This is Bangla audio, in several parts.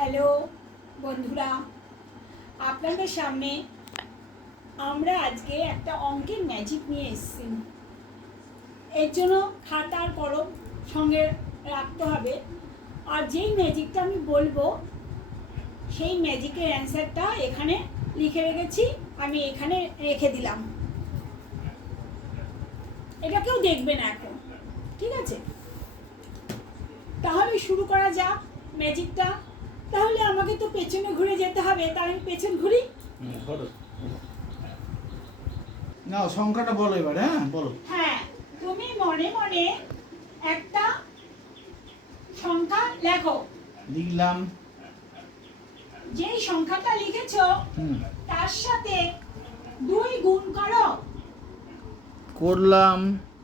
হ্যালো বন্ধুরা, আপনাদের সামনে আমরা আজকে একটা অঙ্কের ম্যাজিক নিয়ে এসেছি। এর জন্য খাতা আর কলম সঙ্গে রাখতে হবে। আর যেই ম্যাজিকটা আমি বলবো সেই ম্যাজিকের অ্যান্সারটা এখানে লিখে রেখেছি, আমি এখানে রেখে দিলাম। এটা কেউ দেখবে না এখন, ঠিক আছে? তাহলে শুরু করা যাক ম্যাজিকটা। তাহলে আমাকে তো পেছনে ঘুরে যেতে হবে, তাই আমি পেছন ঘুরি। না, সংখ্যাটা বলো এবার। হ্যাঁ বলো। হ্যাঁ, তুমি মনে মনে একটা সংখ্যা লেখো। লিখলাম। যেই সংখ্যাটা লিখেছো তার সাথে 2 গুণ করো, করলাম।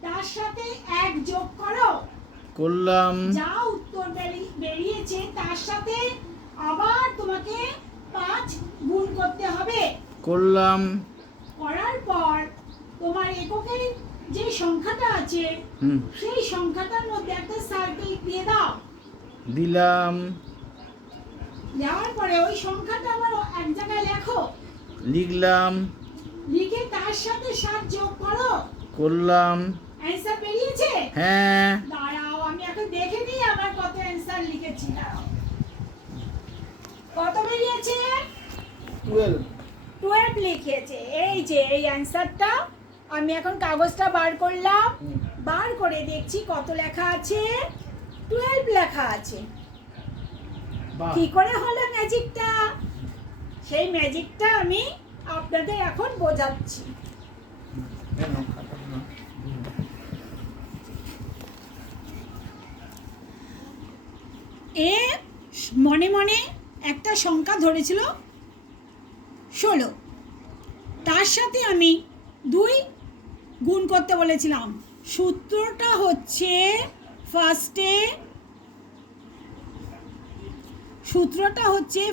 তার সাথে 1 যোগ করো, করলাম। যা উত্তর বেরিয়েছে তার সাথে আবার তোমাকে 5 গুণ করতে হবে। করলাম। করার পর তোমার এককের যে সংখ্যাটা আছে সেই সংখ্যাটার মধ্যে একটা সার্কেল দিয়ে দাও। দিলাম। দেওয়ার পরে ওই সংখ্যাটা আবার এক জায়গায় লেখো। লিখলাম। লিখে তার সাথে 7 যোগ করো। করলাম। অ্যান্সার বেরিয়েছে? হ্যাঁ। দাঁড়াও, আমি এখন দেখে নিই আমার কত অ্যান্সার লিখেছি। দাঁড়াও, কত বেরিয়েছে? 12 লিখেছে। এই যে এই অ্যান্সারটা আমি এখন কাগজটা বার করলাম, বার করে দেখছি কত লেখা আছে। 12 লেখা আছে। কি করে হলো ম্যাজিকটা? সেই ম্যাজিকটা আমি আপনাদের এখন বোঝাচ্ছি। এ মনে মনে একটা সংখ্যা ধরেছিল 16, তার সাথে আমি 2 গুণ করতে বলেছিলাম। সূত্রটা হচ্ছে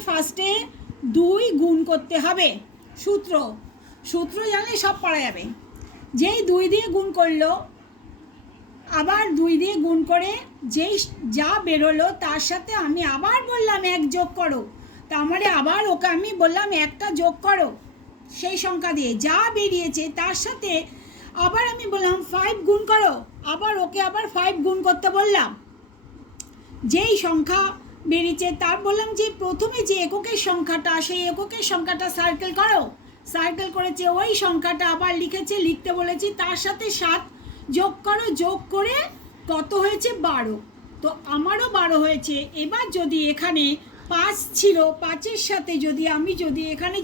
ফার্স্টে 2 গুণ করতে হবে। সূত্র জানলে সব পারা যাবে। যেই 2 দিয়ে গুণ করলো, আবার 2 দিয়ে গুণ করে যেই যা বেরোলো তার সাথে আমি আবার বললাম 1 যোগ করো। তার মানে আবার ওকে আমি বললাম 1টা যোগ করো সেই সংখ্যা দিয়ে যা বেরিয়েছে তার সাথে আবার আমি বললাম 5 গুণ করো। আবার ওকে আবার 5 গুণ করতে বললাম। যেই সংখ্যা বেরিয়েছে তার বললাম যে প্রথমে যে এককের সংখ্যাটা, সেই এককের সংখ্যাটা সার্কেল করো। সার্কেল করেছে, ওই সংখ্যাটা আবার লিখতে বলেছি, তার সাথে 7 যোগ করো। যোগ করে কত হয়েছে? 12। তো আমারও 12 হয়েছে। এবার যদি এখানে 5 ছিল, 5-এর সাথে যদি এখানে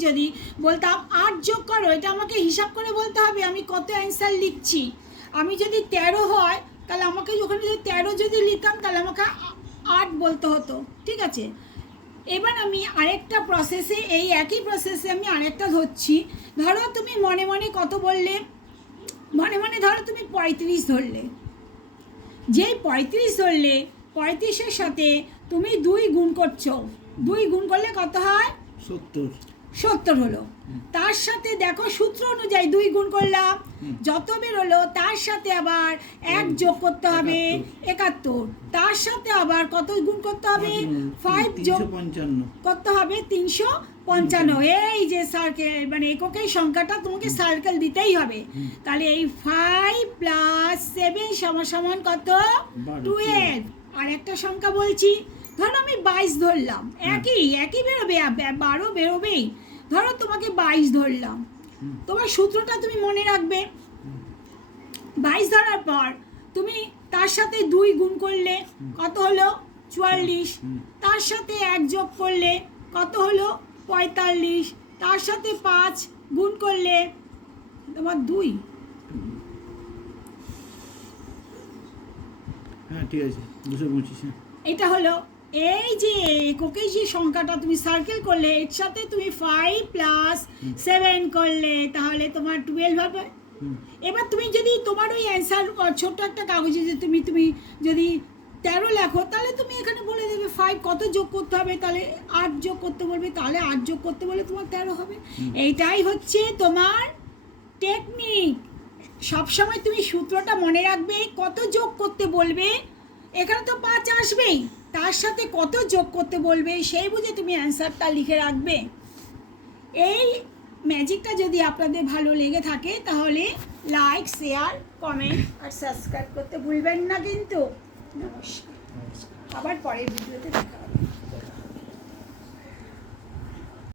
বলতাম 8 যোগ করো, এটা আমাকে হিসাব করে বলতে হবে আমি কত অ্যান্সার লিখছি। আমি যদি 13 হয় তাহলে আমাকে ওখানে যদি 13 যদি লিখতাম তাহলে আমাকে 8 বলতে হতো, ঠিক আছে? এবার আমি আরেকটা প্রসেসে, এই একই প্রসেসে আমি আরেকটা ধরছি। ধরো তুমি মনে মনে কত বললে? মনে ধরো তুমি 35 ধরলে। যেই 35 ধরলে, 35-এর সাথে তুমি 2 গুণ করছো। 2 গুণ করলে কত হয়? 70 হলো। তার সাথে দেখো সূত্র অনুযায়ী 2 গুণ করলাম, যত বেরোলো তার সাথে আবার 1 যোগ করতে হবে, 71। তার সাথে আবার কত গুণ করতে হবে? 5 যোগ করতে হবে, 355। এই যে সার্কেল, মানে এককের সংখ্যাটা তোমাকে সার্কেল দিতেই হবে। তাহলে এই 5 + 7 সমান কত? 12। আর একটা সংখ্যা বলছি, ধরো আমি 22 ধরলাম। একই বেরোবে, 12 বেরোবেই। ধরো তোমাকে 22 ধরলাম, তোমার সূত্রটা তুমি মনে রাখবে। 22 ধরার পর তুমি তার সাথে 2 গুণ করলে কত হলো? 44। তার সাথে 1 যোগ করলে কত হলো? 45। তার সাথে 5 গুণ করলে তোমার 2। হ্যাঁ ঠিক আছে, 225। এটা হলো এই যে এককের যে সংখ্যাটা তুমি সার্কেল করলে, এর সাথে তুমি 5 + 7 করলে, তাহলে তোমার 12 হবে। এবার তুমি যদি তোমার ওই অ্যান্সার ছোট্ট একটা কাগজে যে তুমি যদি 13 লেখো, তাহলে তুমি এখানে বলে দেবে 5 কত যোগ করতে হবে, তাহলে 8 যোগ করতে বলবে, তাহলে 8 যোগ করতে বলে তোমার 13 হবে। এইটাই হচ্ছে তোমার টেকনিক। সবসময় তুমি সূত্রটা মনে রাখবে, কত যোগ করতে বলবে। এখানে তো 5 আসবেই, তার সাথে কত যোগ করতে বলবে সেই বুঝে তুমি অ্যান্সারটা লিখে রাখবে। এই ম্যাজিকটা যদি আপনাদের ভালো লেগে থাকে তাহলে লাইক, শেয়ার, কমেন্ট আর সাবস্ক্রাইব করতে ভুলবেন না কিন্তু। নমস্কার, আবার পরের ভিডিওতে দেখা হবে।